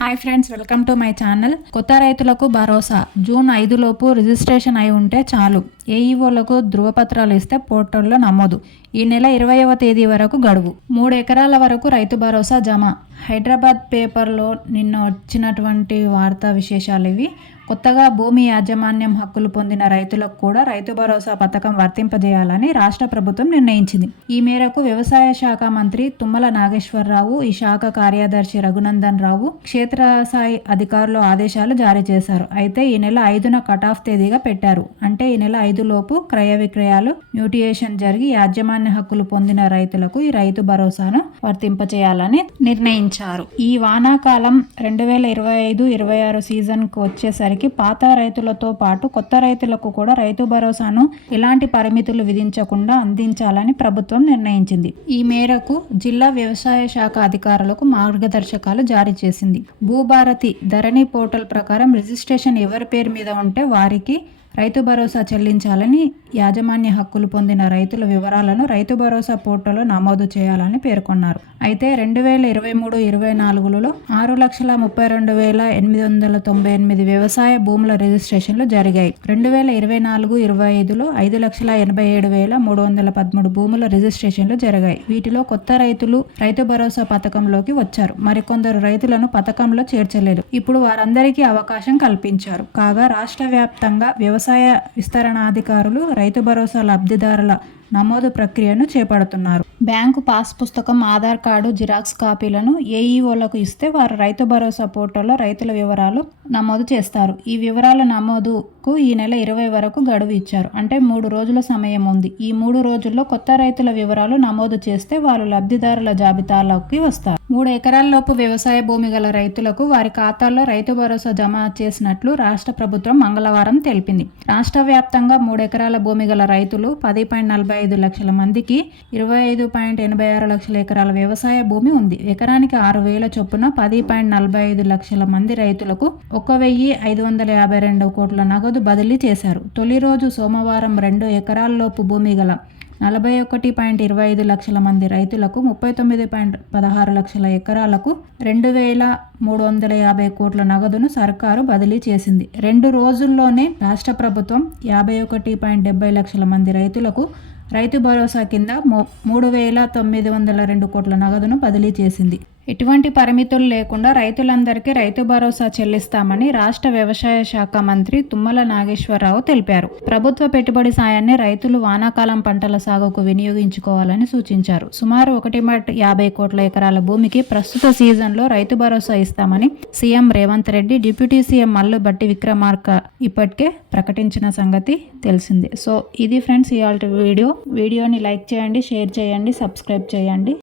Hi friends welcome to my channel కొత్త రైతులకు భరోసా. June ఐదు లోపు రిజిస్ట్రేషన్ అయి ఉంటే చాలు. ఏఈఓలకు ధృవపత్రాలు ఇస్తే పోర్టల్లో నమోదు. ఈ నెల ఇరవైవ తేదీ వరకు గడువు. మూడు ఎకరాల వరకు రైతు భరోసా జమ. హైదరాబాద్ పేపర్లో నిన్న వచ్చినటువంటి వార్తా విశేషాలు ఇవి కొత్తగా భూమి యాజమాన్యం హక్కులు పొందిన రైతులకు కూడా రైతు భరోసా పథకం వర్తింపజేయాలని రాష్ట్ర ప్రభుత్వం నిర్ణయించింది. ఈ మేరకు వ్యవసాయ శాఖ మంత్రి తుమ్మల నాగేశ్వరరావు ఈ శాఖ కార్యదర్శి రఘునందన్ రావు క్షేత్రస్థాయి అధికారులు ఆదేశాలు జారీ చేశారు. అయితే ఈ నెల ఐదున కటాఫ్ తేదీగా పెట్టారు. అంటే ఈ నెల ఐదు లోపు క్రయ విక్రయాలు మ్యూటియేషన్ జరిగి యాజమాన్య హక్కులు పొందిన రైతులకు ఈ రైతు భరోసాను వర్తింపచేయాలని నిర్ణయించారు. ఈ వానాకాలం రెండు వేల ఇరవై ఐదు ఇరవై ఆరు సీజన్కు వచ్చేసరికి పాత రైతులతో పాటు కొత్త రైతులకు కూడా రైతు భరోసాను ఎలాంటి పరిమితులు విధించకుండా అందించాలని ప్రభుత్వం నిర్ణయించింది. ఈ మేరకు జిల్లా వ్యవసాయ శాఖ అధికారులకు మార్గదర్శకాలు జారీ చేసింది. భూభారతి ధరణి పోర్టల్ ప్రకారం రిజిస్ట్రేషన్ ఎవరి పేరు మీద ఉంటే వారికి రైతు భరోసా చెల్లించాలని యాజమాన్య హక్కులు పొందిన రైతుల వివరాలను రైతు భరోసా పోర్టల్లో నమోదు చేయాలని పేర్కొన్నారు. అయితే రెండు వేల ఇరవై మూడు ఇరవై నాలుగులలో ఆరు లక్షల ముప్పై రెండు వేల ఎనిమిది వందల తొంభై ఎనిమిది వ్యవసాయ భూముల రిజిస్ట్రేషన్లు జరిగాయి. రెండు వేల ఇరవై నాలుగు ఇరవై ఐదులో ఐదు లక్షల ఎనభై ఏడు వేల మూడు వందల పదమూడు భూముల రిజిస్ట్రేషన్లు జరిగాయి. వీటిలో కొత్త రైతులు రైతు భరోసా పథకంలోకి వచ్చారు. మరికొందరు రైతులను పథకంలో చేర్చలేదు. ఇప్పుడు వారందరికీ అవకాశం కల్పించారు. కాగా రాష్ట్ర వ్యాప్తంగా వ్యవసాయ విస్తరణాధికారులు రైతు భరోసా లబ్ధిదారుల నమోదు ప్రక్రియను చేపడుతున్నారు. బ్యాంకు పాస్ పుస్తకం ఆధార్ కార్డు జిరాక్స్ కాపీలను ఏఈఓలకు ఇస్తే వారు రైతు భరోసా పోర్టల్లో రైతుల వివరాలు నమోదు చేస్తారు. ఈ వివరాల నమోదుకు ఈ నెల ఇరవై వరకు గడువు ఇచ్చారు. అంటే మూడు రోజుల సమయం ఉంది. ఈ మూడు రోజుల్లో కొత్త రైతుల వివరాలు నమోదు చేస్తే వారు లబ్ధిదారుల జాబితాలోకి వస్తారు. మూడు ఎకరాల్లోపు వ్యవసాయ భూమి గల రైతులకు వారి ఖాతాల్లో రైతు భరోసా జమ చేసినట్లు రాష్ట్ర ప్రభుత్వం మంగళవారం తెలిపింది. రాష్ట్ర వ్యాప్తంగా మూడు ఎకరాల భూమి గల రైతులు పది పాయింట్ నలభై ఐదు లక్షల మందికి ఇరవై ఐదు పాయింట్ ఎనభై ఆరు లక్షల ఎకరాల వ్యవసాయ భూమి ఉంది. ఎకరానికి ఆరు వేల చొప్పున పది పాయింట్ నలభై ఐదు లక్షల మంది రైతులకు ఒక వెయ్యి ఐదు వందల యాభై రెండు కోట్ల నగదు బదిలీ చేశారు. తొలి రోజు సోమవారం రెండు ఎకరాల్లోపు భూమి గల నలభై ఒకటి పాయింట్ ఇరవై ఐదు లక్షల మంది రైతులకు ముప్పై తొమ్మిది పాయింట్ పదహారు లక్షల ఎకరాలకు రెండు వేల మూడు వందల యాభై కోట్ల నగదును సర్కారు బదిలీ చేసింది. రెండు రోజుల్లోనే రాష్ట్ర ప్రభుత్వం యాభై ఒకటి పాయింట్ డెబ్బై లక్షల మంది రైతులకు రైతు భరోసా కింద మూడు వేల తొమ్మిది వందల రెండు కోట్ల నగదును బదిలీ చేసింది. ఎటువంటి పరిమితులు లేకుండా రైతులందరికీ రైతు భరోసా చెల్లిస్తామని రాష్ట్ర వ్యవసాయ శాఖ మంత్రి తుమ్మల నాగేశ్వరరావు తెలిపారు. ప్రభుత్వ పెట్టుబడి సాయాన్ని రైతులు వానాకాలం పంటల సాగుకు వినియోగించుకోవాలని సూచించారు. సుమారు ఒకటి పాయింట్ యాభై కోట్ల ఎకరాల భూమికి ప్రస్తుత సీజన్లో రైతు భరోసా ఇస్తామని CM Revanth Reddy deputy CM Mallu Bhatti Vikramarka ఇప్పటికే ప్రకటించిన సంగతి తెలిసిందే. సో ఇది ఫ్రెండ్స్ ఇవాళ వీడియో. వీడియోని లైక్ చేయండి షేర్ చేయండి సబ్స్క్రైబ్ చేయండి.